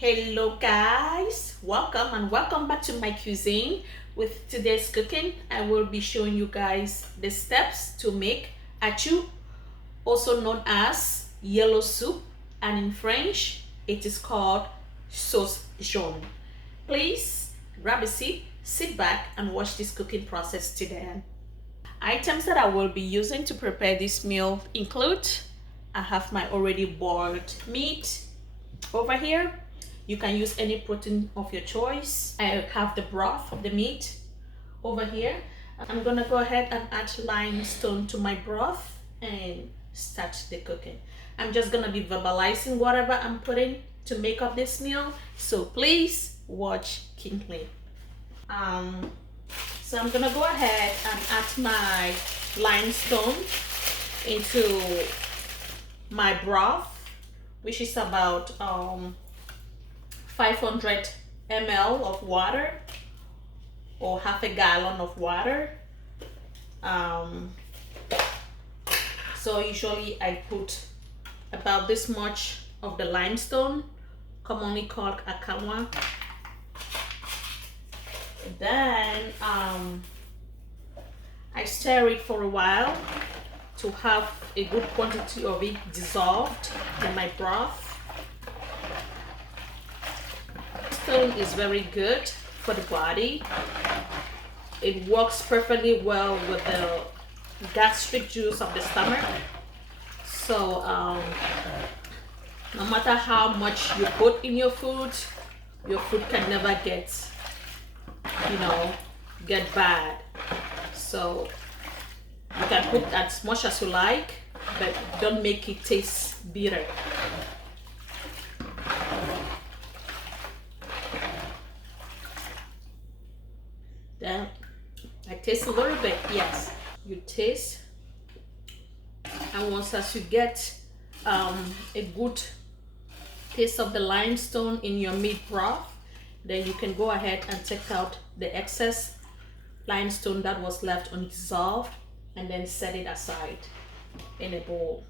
Hello guys, welcome back to my cuisine. With today's cooking, I will be showing you guys the steps to make achu, also known as yellow soup, and in French it is called sauce jaune. Please grab a seat, sit back and watch this cooking process today. Items that I will be using to prepare this meal include: I have my already boiled meat over here. You can use any protein of your choice. I have the broth of the meat over here. I'm gonna go ahead and add limestone to my broth and start the cooking. I'm just gonna be verbalizing whatever I'm putting to make up this meal, so please watch keenly. So I'm gonna go ahead and add my limestone into my broth, which is about 500 ml of water or half a gallon of water. So usually I put about this much of the limestone, commonly called akawa. Then I stir it for a while to have a good quantity of it dissolved in my broth. Limestone is very good for the body. It works perfectly well with the gastric juice of the stomach. So no matter how much you put in your food can never get bad. So you can put as much as you like, but don't make it taste bitter. Then I taste a little bit. Yes, you taste, and once as you get a good taste of the limestone in your meat broth, then you can go ahead and take out the excess limestone that was left undissolved and then set it aside in a bowl.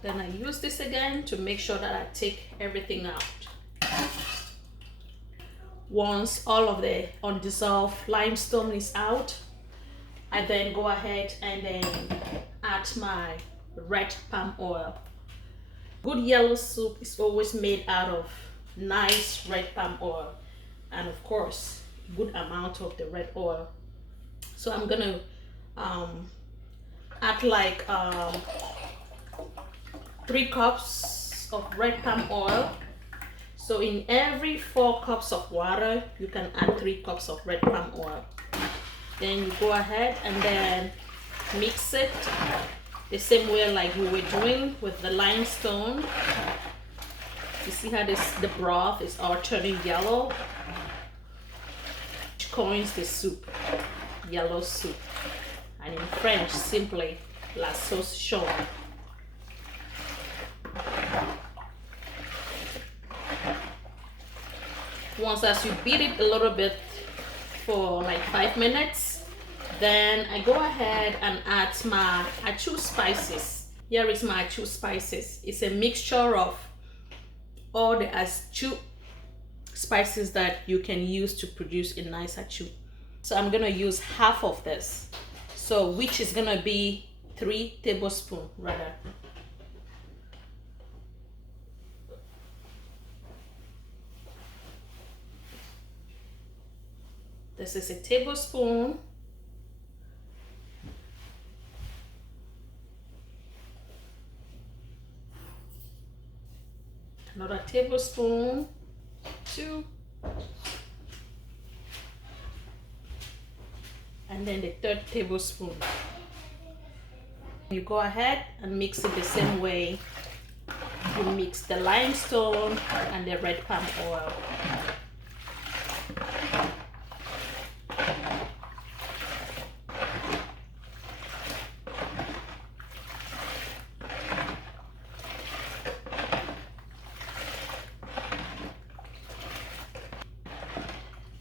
Then I use this again to make sure that I take everything out. Once all of the undissolved limestone is out, I then go ahead and then add my red palm oil. Good yellow soup is always made out of nice red palm oil, and of course good amount of the red oil. So I'm gonna add like 3 cups of red palm oil. So in every 4 cups of water, you can add 3 cups of red palm oil. Then you go ahead and then mix it the same way like you were doing with the limestone. You see how the broth is all turning yellow, which coins the soup, yellow soup, and in French simply la sauce jaune. Once as you beat it a little bit for like 5 minutes, then I go ahead and add my achu spices. Here is my achu spices. It's a mixture of all the achu spices that you can use to produce a nice achu. So I'm gonna use half of this, so which is gonna be 3 tablespoons rather. This is a tablespoon. Another tablespoon, 2. And then the 3rd tablespoon. You go ahead and mix it the same way you mix the limestone and the red palm oil.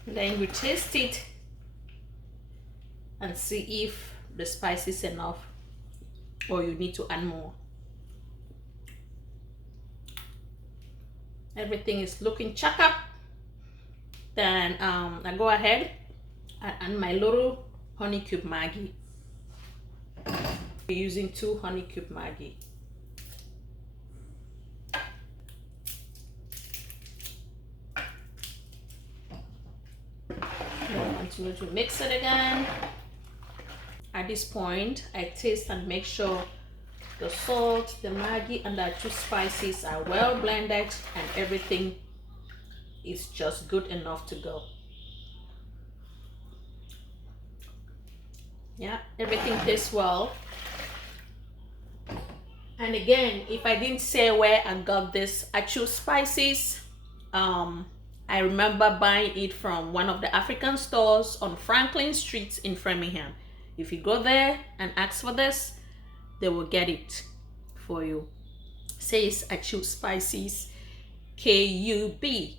Then you taste it and see if the spice is enough or you need to add more. everything is looking chuck up, then I go ahead and my little honey cube Maggi. We're using 2 honey cube Maggi. Then continue to mix it again. At this point, I taste and make sure the salt, the Maggi, and the Achu spices are well blended and everything is just good enough to go. Yeah, everything tastes well. And again, if I didn't say where I got this Achu spices, I remember buying it from one of the African stores on Franklin Street in Framingham. If you go there and ask for this, they will get it for you. Says Achu spices KUB.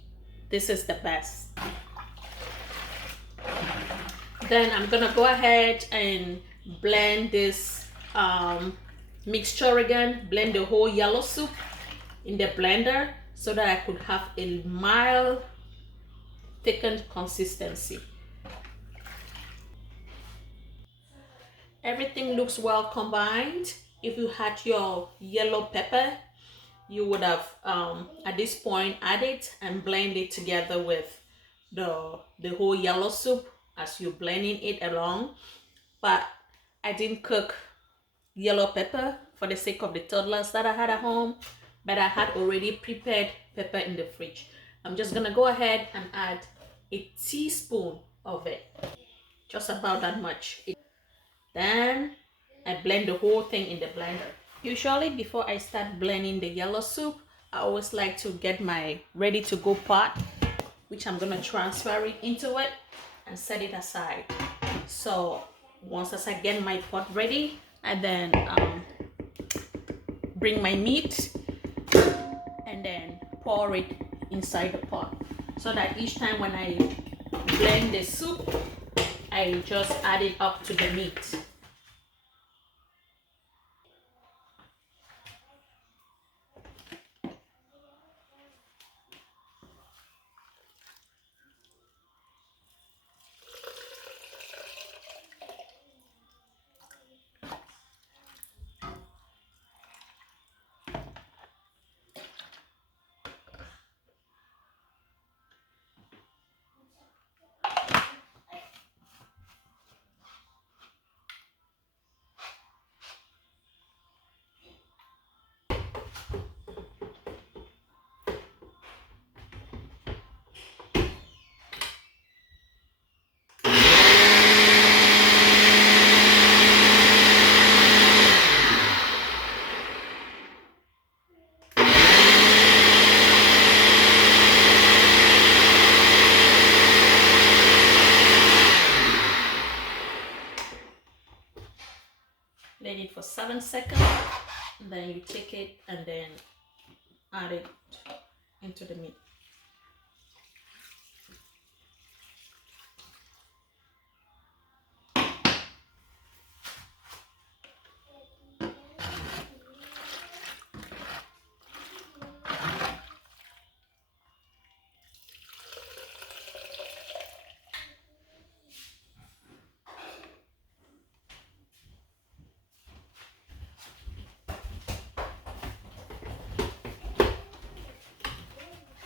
This is the best. Then I'm gonna go ahead and blend this mixture again, blend the whole yellow soup in the blender so that I could have a mild thickened consistency. Everything looks well combined. If you had your yellow pepper, you would have at this point add it and blend it together with the whole yellow soup as you're blending it along. But I didn't cook yellow pepper for the sake of the toddlers that I had at home, but I had already prepared pepper in the fridge. I'm just gonna go ahead and add a teaspoon of it, just about that much. Then I blend the whole thing in the blender. Usually before I start blending the yellow soup, I always like to get my ready to go pot, which I'm gonna transfer it into it and set it aside. So once I get my pot ready, I then bring my meat and then pour it inside the pot, so that each time when I blend the soup, I just add it up to the meat. Let it for 7 seconds, and then you take it and then add it into the meat.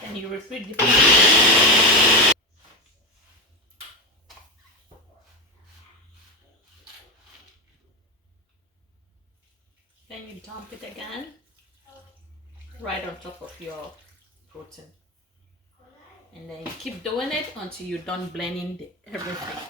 And you repeat the process. Then you dump it again right on top of your protein, and then you keep doing it until you're done blending everything.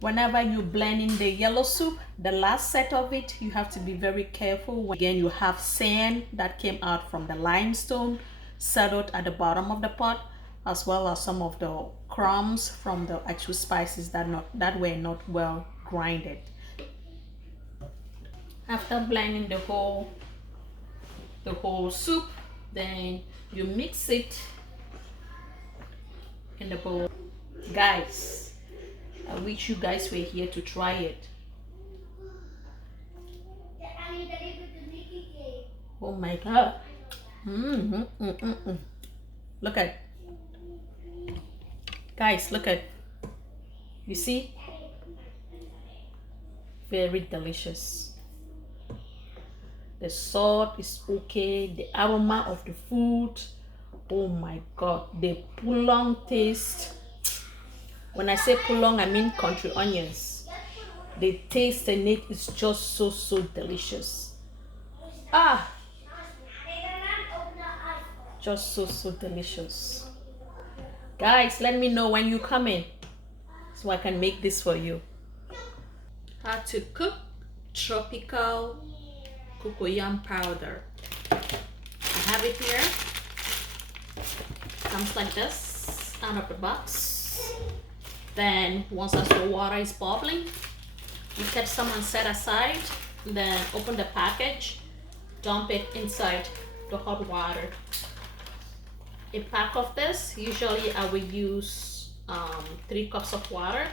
Whenever you blend in the yellow soup, the last set of it, you have to be very careful. Again, you have sand that came out from the limestone settled at the bottom of the pot, as well as some of the crumbs from the actual spices that were not well grind it. After blending the whole soup, then you mix it in the bowl. Guys, I wish you guys were here to try it. Oh my god. Look at, guys, look at, you see, very delicious. The salt is okay, the aroma of the food, oh my god, the pulong taste. When I say pulong, I mean country onions. The taste in it is just so delicious. Just so delicious. Guys, let me know when you come in so I can make this for you. How to cook tropical cocoyam powder. I have it here. Comes like this out of the box. Then once the water is bubbling, you get some set aside, then open the package, dump it inside the hot water. A pack of this, usually I will use 3 cups of water.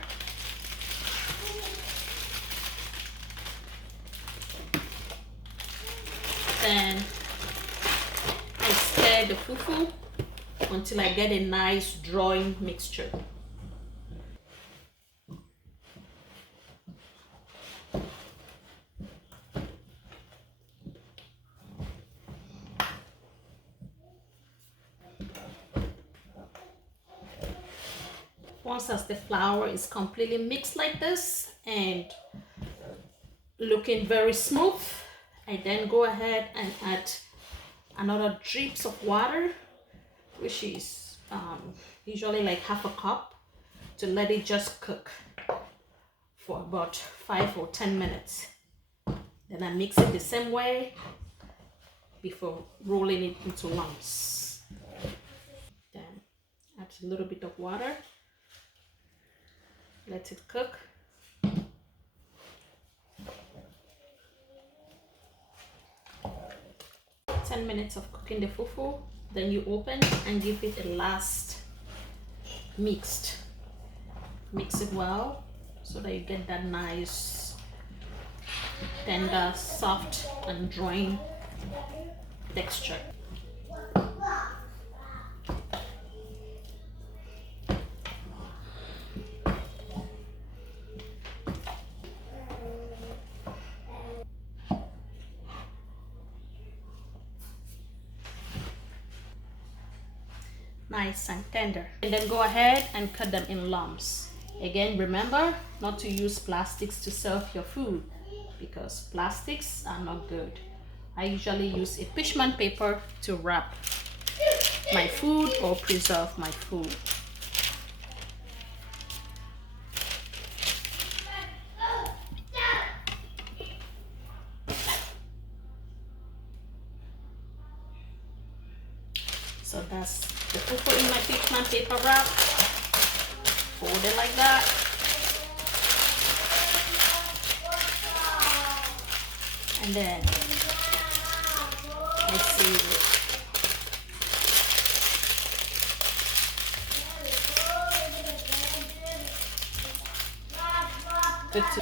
Then I stir the fufu until I get a nice drawing mixture. Once as the flour is completely mixed like this and looking very smooth, I then go ahead and add another drips of water, which is usually like half a cup, to let it just cook for about 5 or 10 minutes. Then I mix it the same way before rolling it into lumps. Then add a little bit of water. Let it cook. 10 minutes of cooking the fufu, then you open and give it a last mix it well so that you get that nice tender, soft and drawing texture. Nice and tender. And then go ahead and cut them in lumps. Again, remember not to use plastics to serve your food because plastics are not good. I usually use a parchment paper to wrap my food or preserve my food. So that's the fufu in my parchment paper wrap. Fold it like that. And then I see it. Good to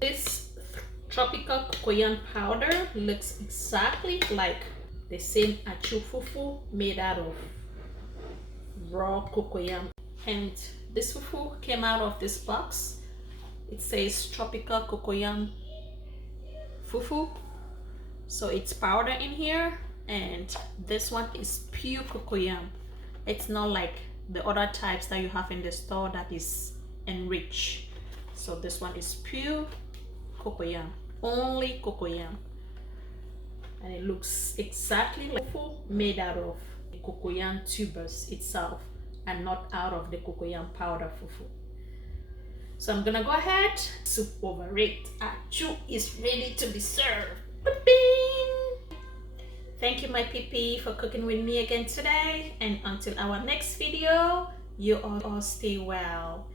This tropical cocoyam powder looks exactly like the same Achu fufu made out of raw cocoyam. And this fufu came out of this box. It says tropical cocoyam fufu. So it's powder in here, and this one is pure cocoyam. It's not like the other types that you have in the store that is enriched. So this one is pure cocoyam, only cocoyam. and it looks exactly like fufu made out of the cocoyam tubers itself and not out of the cocoyam powder fufu. So I'm gonna go ahead, soup over it. Achu is ready to be served. Ba-bing! Thank you, my PP, for cooking with me again today. And until our next video, you all stay well.